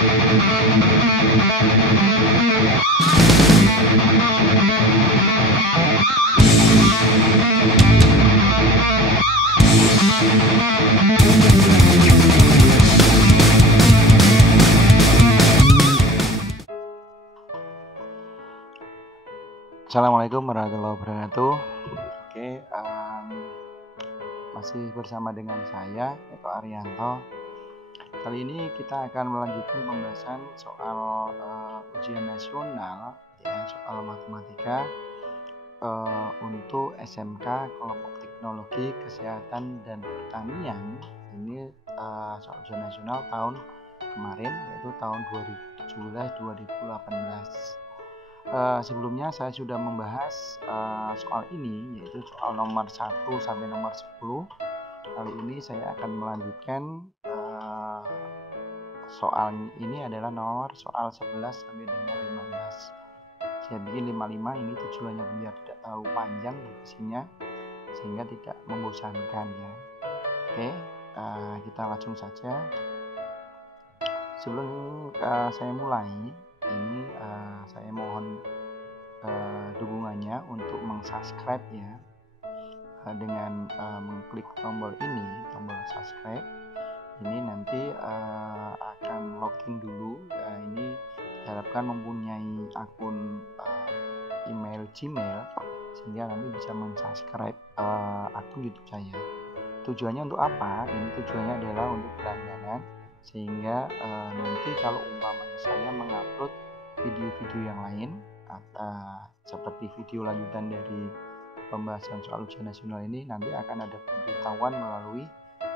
Assalamualaikum warahmatullahi wabarakatuh. Oke, masih bersama dengan saya Eko Arianto. Kali ini kita akan melanjutkan pembahasan soal ujian nasional, ya, soal matematika untuk SMK kelompok teknologi kesehatan dan pertanian. Ini soal ujian nasional tahun kemarin, yaitu tahun 2017-2018. Sebelumnya saya sudah membahas soal ini, yaitu soal nomor 1 sampai nomor 10. Kali ini saya akan melanjutkan soal ini adalah nomor soal 11 sampai dengan 15. Saya bikin 55 ini tujuannya biar tidak terlalu panjang durasinya, sehingga tidak membosankan, ya. Oke, kita langsung saja. Sebelum saya mulai, ini saya mohon dukungannya untuk meng-subscribe, ya, dengan mengklik tombol ini, tombol subscribe. Ini nanti akan login dulu, ya. Ini diharapkan mempunyai akun email Gmail, sehingga nanti bisa meng-subscribe akun YouTube saya. Tujuannya untuk apa? Ini tujuannya adalah untuk berlangganan, sehingga nanti kalau umpamanya saya mengupload video-video yang lain, seperti video lanjutan dari pembahasan soal ujian nasional ini, nanti akan ada pemberitahuan melalui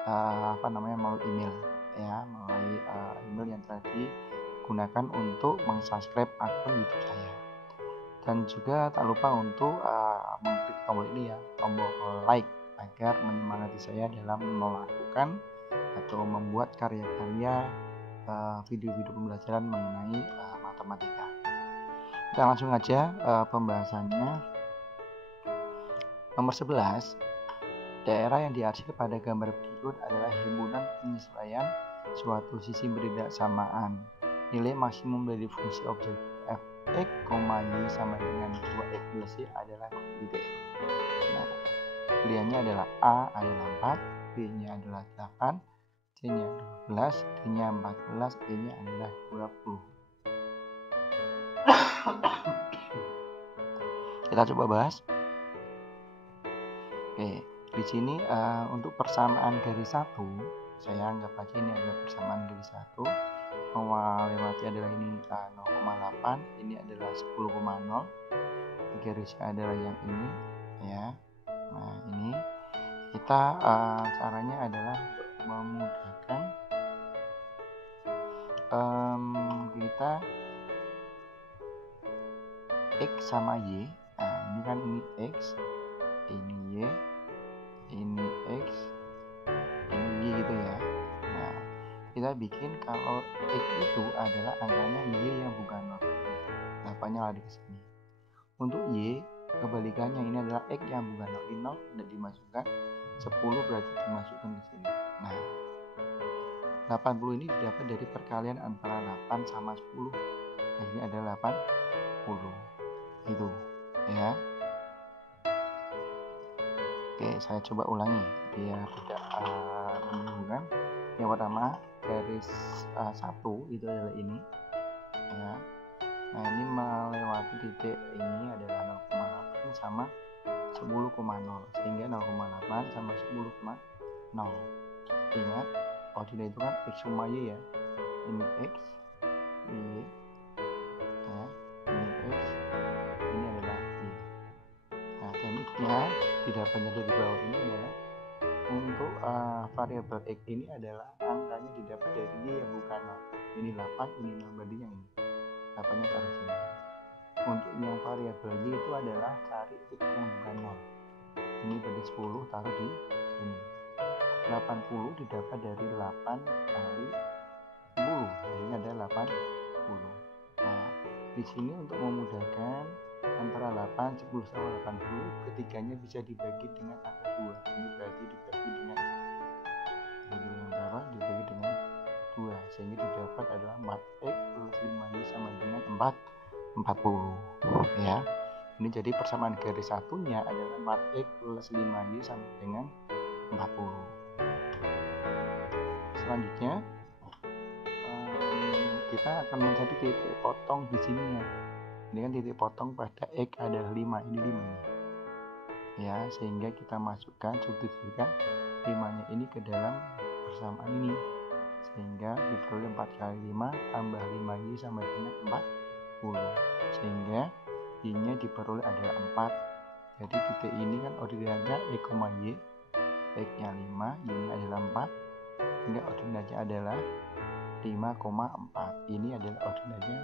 melalui email, ya, melalui email yang telah digunakan untuk meng-subscribe akun YouTube saya. Dan juga tak lupa untuk mengklik tombol ini, ya, tombol like, agar menyemangati saya dalam melakukan atau membuat karya-karya video-video pembelajaran mengenai matematika. Kita langsung aja pembahasannya. Nomor 11, daerah yang diarsip pada gambar berikut adalah himpunan penyesuaian suatu sisi bersamaan. Nilai maksimum dari fungsi objek f(x, y) sama dengan 2x plus y adalah titik. Nah, pilihannya adalah A adalah 4, B-nya adalah 8, C-nya 12, D-nya 14, E-nya adalah 20. Kita coba bahas. Oke, di sini untuk persamaan garis 1, saya anggap aja ini adalah persamaan garis 1. Melewati adalah ini 0,8, ini adalah 10,0. Garisnya adalah yang ini, ya. Nah, ini kita caranya adalah untuk memudahkan kita X sama Y. Nah, ini kan ini X, ini Y, ini X, ini Y, gitu, ya. Nah, kita bikin kalau X itu adalah angkanya Y yang bukan 0, 8-nya lari ke sini. Untuk Y kebalikannya, ini adalah X yang bukan 0, tidak dimasukkan, 10 berarti dimasukkan ke sini. Nah, 80 ini didapat dari perkalian antara 8 sama 10. Nah, ini adalah 80. Itu, ya. Oke, saya coba ulangi biar tidak membingungkan. Yang pertama, garis 1 itu adalah ini, ya. Nah, ini melewati titik ini adalah 0,8 sama 10,0, sehingga 0,8 sama 10,0. Ingat, koordinat itu kan X sama Y, ya. Ini X, ini Y, ya. Ini X, ini adalah Y. Nah, dan X-nya didapatnya dari bawah ini adalah untuk variabel X ini adalah angkanya didapat dari Y yang bukan 0. Ini 8, ini 0, berarti yang ini 8-nya taruh sini. Untuk yang variabel Y itu adalah cari X yang bukan 0. Ini berarti 10, taruh di sini. 80 didapat dari 8 kali 10, ini adalah 80. Nah, di sini untuk memudahkan antara 8, 10 sama 80, ketiganya bisa dibagi dengan angka 2. Ini berarti dibagi dengan berapa? Dibagi dengan 2, sehingga didapat adalah 4x plus 5y sama dengan 40 ya. Ini jadi persamaan garis satunya adalah 4x plus 5y sama dengan 40. Selanjutnya kita akan mencari titik potong di sini ya. Ini kan titik potong pada x adalah 5, ini 5-nya ya, sehingga kita masukkan substitusikan 5-nya ini ke dalam persamaan ini, sehingga diperoleh 4 kali 5 tambah 5y sama dengan 40, sehingga y-nya diperoleh adalah 4. Jadi titik ini kan ordinatnya y, x-nya 5, y-nya adalah 4, sehingga ordinatnya adalah 5,4. Ini adalah ordinatnya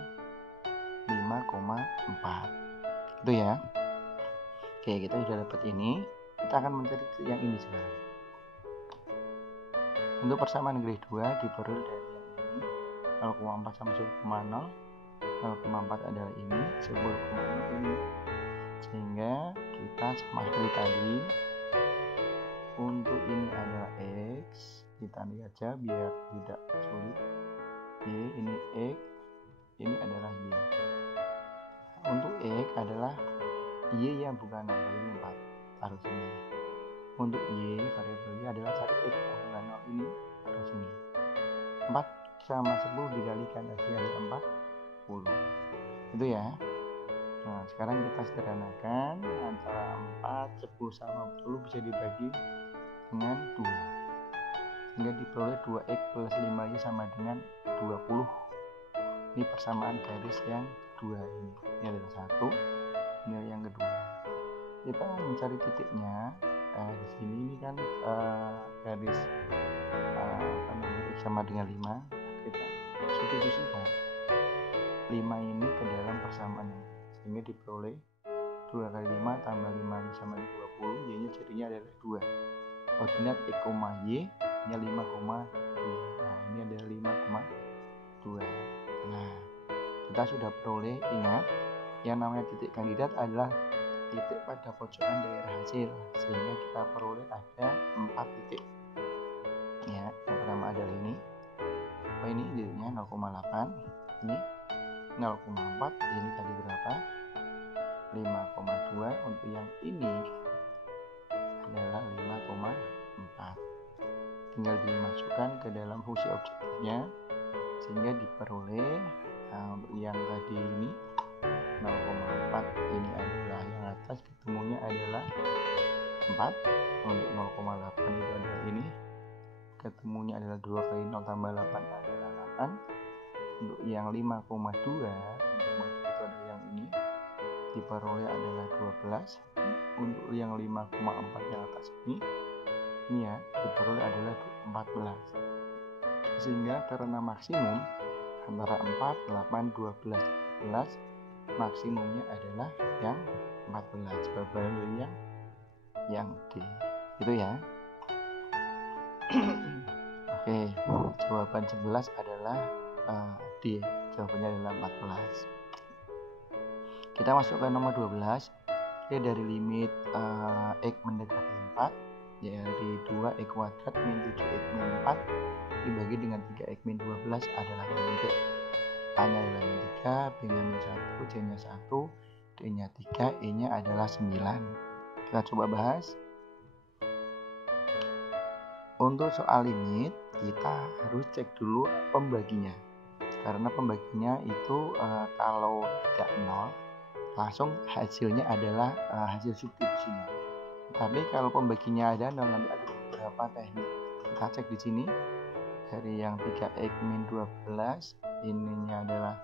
5,4 itu ya. Oke, kita sudah dapat ini. Kita akan mencari yang ini sekarang. Untuk persamaan garis 2 diperoleh dari yang ini 0,4 sama 10,0. 0,4 adalah ini, 10,0 ini, sehingga kita sama seperti tadi. Untuk ini adalah x, kita lihat aja biar tidak sulit. Y, ini x, ini adalah y. Untuk x adalah y yang bukan 0, ini 4, taruh sini. Untuk y, variabel y adalah 1x, bukan 0, ini taruh sini. 4 sama 10 dikalikan lagi ada 40. Itu ya. Nah, sekarang kita sederhanakan antara 4, 10 sama 40 bisa dibagi dengan 2. Sehingga diperoleh 2x plus 5y sama dengan 20. Ini persamaan garis yang kedua ini. Ini adalah 1, ini yang kedua. Kita mencari titiknya. Di sini ini kan garis x sama dengan 5. Kita substitusikan 5 ini ke dalam persamaan ini, sehingga diperoleh 2 kali 5 tambah 5y sama dengan 20, y-nya jadinya adalah 2. Ordinat x, y nya 5,2. Nah, ini adalah 5,2. Nah, kita sudah peroleh. Ingat, yang namanya titik kandidat adalah titik pada pojokan daerah hasil, sehingga kita peroleh ada 4 titik ya. Yang pertama adalah ini. Ini titiknya 0,8, ini 0,4, ini tadi berapa? 5,2. Untuk yang ini adalah 5,4. Tinggal dimasukkan ke dalam fungsi objektifnya, sehingga diperoleh. Nah, untuk yang tadi ini 0,4, ini adalah yang atas, ketemunya adalah 4. Untuk 0,8 itu adalah ini, ketemunya adalah 2 kali 0 tambah 8 adalah 8. Untuk yang 5,2 itu adalah yang ini, diperoleh adalah 12. Untuk yang 5,4 yang atas ini ya, diperoleh adalah 14. Sehingga karena maksimum antara 4, 8, 12, 14, maksimumnya adalah yang 14. Jawaban yang D. Itu ya. Oke, jawaban 11 adalah D. Jawabannya adalah 14. Kita masuk ke nomor 12. Dari limit x mendekati 4, ya dari 2x kuadrat min 7x min 4 dibagi dengan 3x min 12 adalah min b. A-nya adalah min 3, B-nya min 1, C-nya 1, D-nya 3, E-nya adalah 9. Kita coba bahas. Untuk soal limit, kita harus cek dulu pembaginya. Karena pembaginya itu kalau tidak 0, langsung hasilnya adalah hasil substitusinya. Tapi kalau pembaginya ada 0, nanti ada beberapa teknik. Kita cek di sini. Dari yang 3x min 12, ininya adalah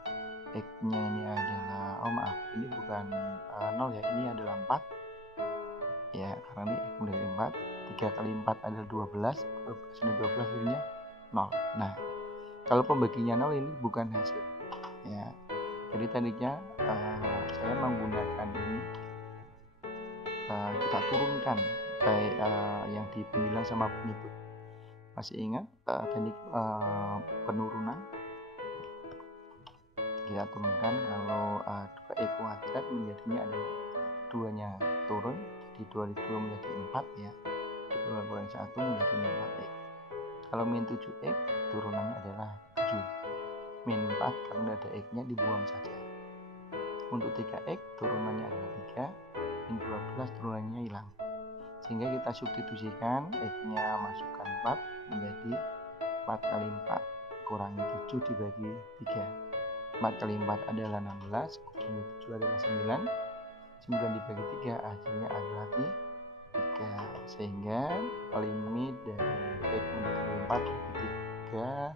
x-nya ini adalah, ini bukan 0 ya, ini adalah 4 ya, karena ini x dari 4. 3 kali 4 adalah 12, 12 ini 12 jadinya 0. Nah, kalau pembaginya 0 ini bukan hasil ya. Jadi tadinya saya menggunakan ini, kita turunkan baik yang di pembilang sama penyebut. Masih ingat teknik penurunan? Kita turunkan kalau 2x kuadrat menjadinya adalah 2-nya turun, jadi 2 dari 2 menjadi 4 ya, 2 kurang 1 menjadi min 4x. Kalau min 7x turunannya adalah 7. min 4 karena ada X-nya dibuang saja. Untuk 3X turunannya adalah 3, min 12 turunannya hilang. Sehingga kita substitusikan X-nya masukkan 4 menjadi 4 kali 4 kurangi 7 dibagi 3. 4 kali 4 adalah 16, kurangi 7 adalah 9, 9 dibagi 3 hasilnya adalah 3. Sehingga limit dari X menjadi 4 dibagi 3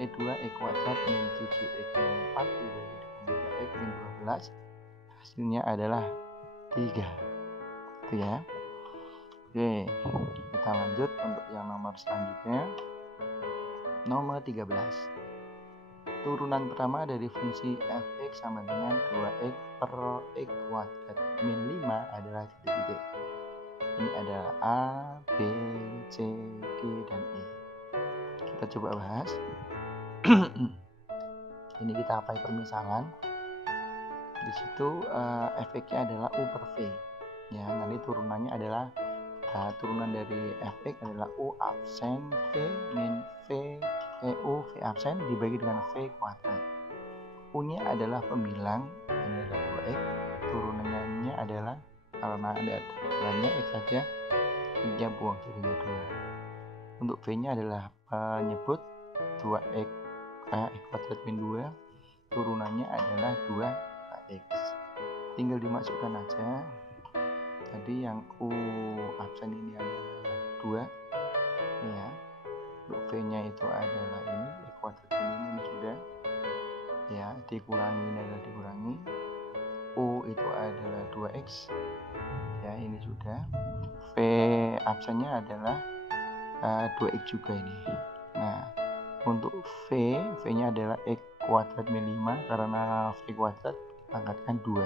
2X kuadrat min 7X min 4 dibagi 3X min 12 hasilnya adalah 3. Itu ya. Oke, kita lanjut untuk yang nomor selanjutnya. Nomor 13. Turunan pertama dari fungsi fx sama dengan 2x per x kuadrat min 5 adalah titik-titik. Ini adalah A, B, C, G, dan E. Kita coba bahas. Ini kita pakai permisalan. Di situ fx-nya adalah U per V. Ya, nanti turunannya adalah turunan dari fx adalah U absen V min V U V absen dibagi dengan V kuadrat. U-nya adalah pembilang, ini adalah 2x. Turunannya adalah karena ada turulannya X saja, X-nya buang jadinya 2. Untuk V-nya adalah penyebut 2x X kuadrat min 2. Turunannya adalah 2x. Tinggal dimasukkan aja. Tadi yang U absen ini adalah 2 ya. Untuk V-nya itu adalah ini X kuadrat ini sudah ya, dikurangi ini adalah dikurangi. U itu adalah 2x ya, ini sudah. V absennya adalah 2x juga ini. Nah, untuk V-nya adalah X kuadrat min 5 karena V kuadrat pangkatkan 2.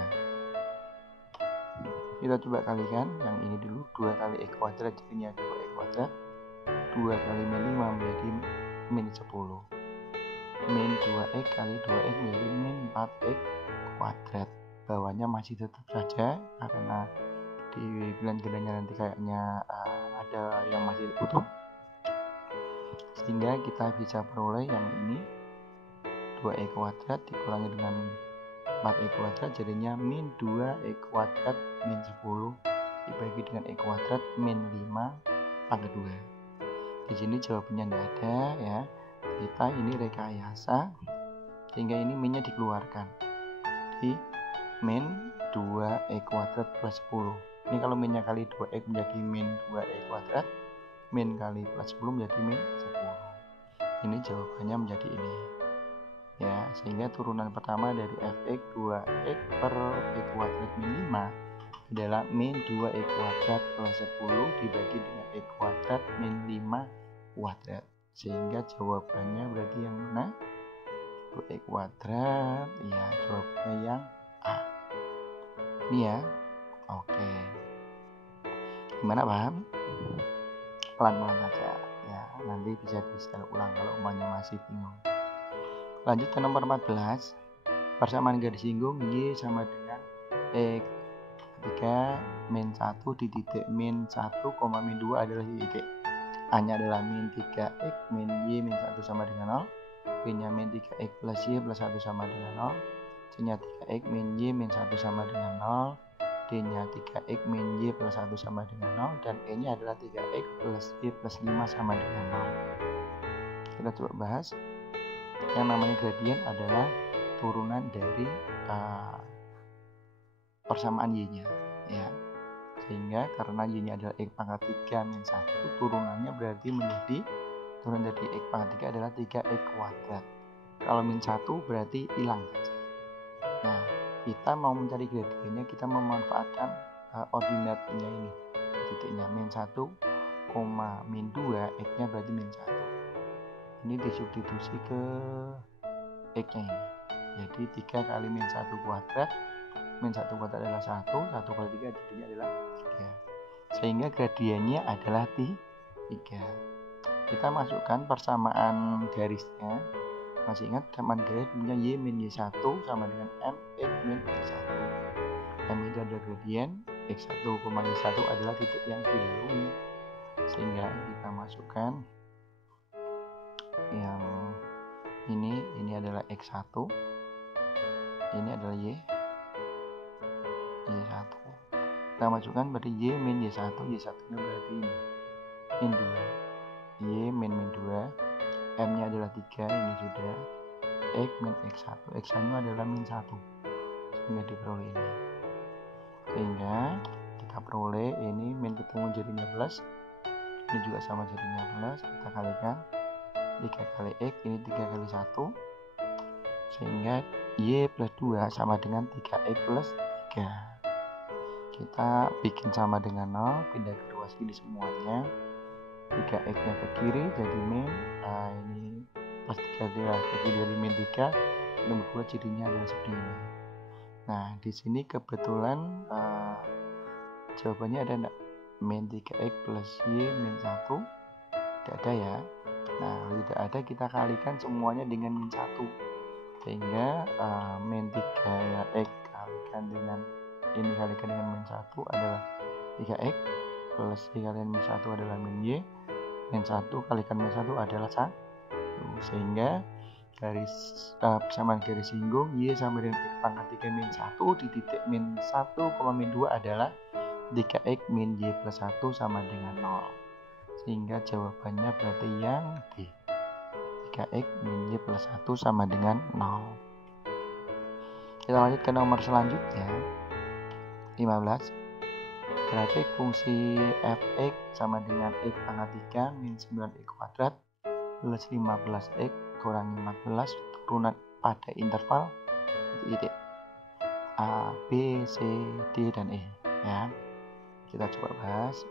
Kita coba kalikan yang ini dulu, 2 kali X kuadrat jadinya 2x kuadrat, 2 kali min 5 menjadi min 10, min 2x kali 2x menjadi min 4x kuadrat. Bawahnya masih tetap saja karena di bilangan gendanya nanti kayaknya ada yang masih utuh, sehingga kita bisa peroleh yang ini 2x kuadrat dikurangi dengan 4x kuadrat jadinya min 2x kuadrat min 10 dibagi dengan x kuadrat min 5 pangkat 2. Di sini jawabannya tidak ada ya. Kita ini rekayasa sehingga ini minnya dikeluarkan. Di min 2x kuadrat plus 10. Ini kalau minnya kali 2x menjadi min 2x kuadrat, min kali plus 10 menjadi min 10. Ini jawabannya menjadi ini. Ya, sehingga turunan pertama dari fx 2x per x kuadrat min 5 adalah min 2x kuadrat plus 10 dibagi dengan x kuadrat min 5 kuadrat. Sehingga jawabannya berarti yang mana? 2x kuadrat. Ya, jawabannya yang A. Ini ya. Oke. Gimana, paham? Pelan-pelan aja ya, nanti bisa di-share ulang kalau umpamanya masih bingung. Lanjut ke nomor 14. Persamaan garis singgung Y sama dengan X ketika min 1 di titik min 1, min 2 adalah titik. A-nya adalah min 3x min Y min 1 sama dengan 0. B-nya min 3x plus Y plus 1 sama dengan 0. C-nya 3x min Y min 1 sama dengan 0. D-nya 3x min Y plus 1 sama dengan 0. Dan E-nya adalah 3x plus Y plus 5 sama dengan 0. Kita coba bahas. Yang namanya gradien adalah turunan dari persamaan Y-nya ya. Sehingga karena Y-nya adalah X pangkat 3 min 1, turunannya berarti menjadi turunan dari X pangkat 3 adalah 3x kuadrat. Kalau min 1 berarti hilang saja. Nah, kita mau mencari gradiennya, kita memanfaatkan ordinatnya ini. Titiknya min 1, min 2, X-nya berarti min 1. Ini disubstitusi ke X-nya ini. Jadi 3 kali min 1 kuadrat, min 1 kuadrat adalah 1, 1 kali 3 jadinya adalah 3. Sehingga gradiennya adalah 3. Kita masukkan persamaan garisnya. Masih ingat persamaan garis punya Y min Y1 sama dengan M X min X1. M itu adalah gradien, X1, Y1 adalah titik yang dilalui. Sehingga kita masukkan yang ini adalah X1, ini adalah Y1. Kita masukkan berarti Y min Y1, Y1 nya berarti ini min 2, Y min 2, M nya adalah 3, ini sudah, X min X1, X1 nya adalah min 1, sehingga diperoleh ini. Sehingga kita peroleh ini min ketemu jadinya plus, ini juga sama jadinya plus, kita kalikan 3 kali X, ini 3 kali 1, sehingga Y plus 2 sama dengan 3X plus 3. Kita bikin sama dengan 0, pindah ke dua sini semuanya, 3X nya ke kiri jadi min, ini plus 3 ke kiri jadi min 3, nomor 2 jadinya adalah seperti ini. Nah di sini kebetulan jawabannya ada enggak? Min 3X plus Y min 1 tidak ada ya. Nah kalau tidak ada kita kalikan semuanya dengan min 1, sehingga min 3X kalikan dengan ini kalikan dengan min 1 adalah 3X plus dikalikan min 1 adalah min Y, min 1 kalikan min 1 adalah 1, sehingga garis persamaan garis singgung Y sama dengan X pangkat 3 min 1 di titik min 1, min 2 adalah 3X min Y plus 1 sama dengan 0. Sehingga jawabannya berarti yang D, 3X min Y plus 1 sama dengan 0. Kita lanjut ke nomor selanjutnya, 15. Grafik fungsi fx sama dengan X pangkat 3 min 9X kuadrat plus 15X kurangi 14 turunan pada interval titik A, B, C, D, dan E ya. Kita coba bahas.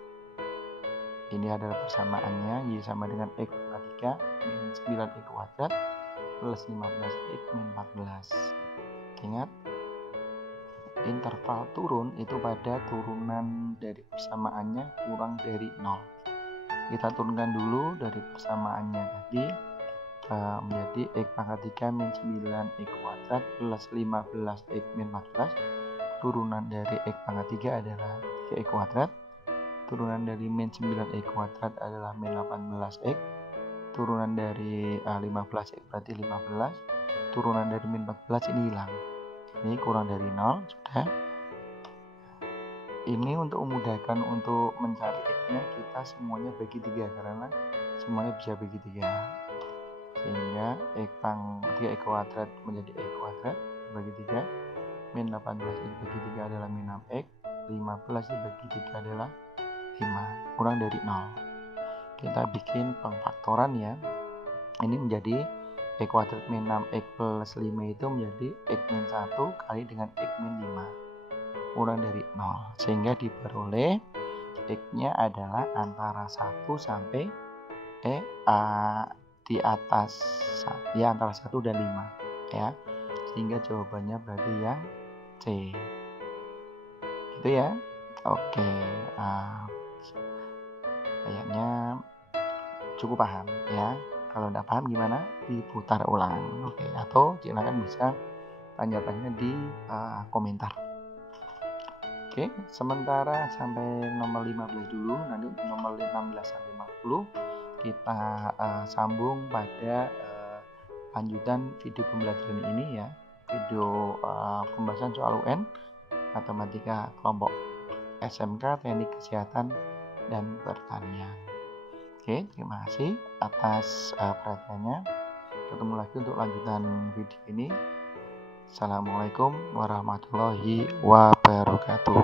Ini adalah persamaannya, Y sama dengan X pangkat 3 min 9X kuadrat plus 15X min 14. Ingat, interval turun itu pada turunan dari persamaannya kurang dari 0. Kita turunkan dulu dari persamaannya tadi menjadi X pangkat 3 min 9X kuadrat plus 15X min 14. Turunan dari X pangkat 3 adalah 3X kuadrat. Turunan dari min 9X kuadrat adalah min 18X. Turunan dari 15X berarti 15. Turunan dari min 14 ini hilang. Ini kurang dari 0, sudah. Ini untuk memudahkan untuk mencari X-nya, kita semuanya bagi 3 karena semuanya bisa bagi 3. Sehingga X pangkat 3X kuadrat menjadi X kuadrat bagi 3. Min 18X bagi 3 adalah min 6X. 15 dibagi 3 adalah 5, kurang dari 0. Kita bikin pengfaktoran ya. Ini menjadi X kuadrat min 6X plus 5 itu menjadi X min 1 kali dengan X min 5 kurang dari 0, sehingga diperoleh X-nya adalah antara 1 sampai di atas ya, antara 1 dan 5 ya, sehingga jawabannya berarti yang C gitu ya. Oke, kayaknya cukup paham ya. Kalau tidak paham gimana? Diputar ulang. Oke, atau silakan bisa tanya-tanya di komentar. Oke, sementara sampai nomor 15 dulu, nanti nomor 16 sampai 50 kita sambung pada lanjutan video pembelajaran ini ya. Video pembahasan soal UN matematika kelompok SMK Teknik Kesehatan dan Pertanian. Oke, terima kasih atas perhatiannya. Ketemu lagi untuk lanjutan video ini. Assalamualaikum warahmatullahi wabarakatuh.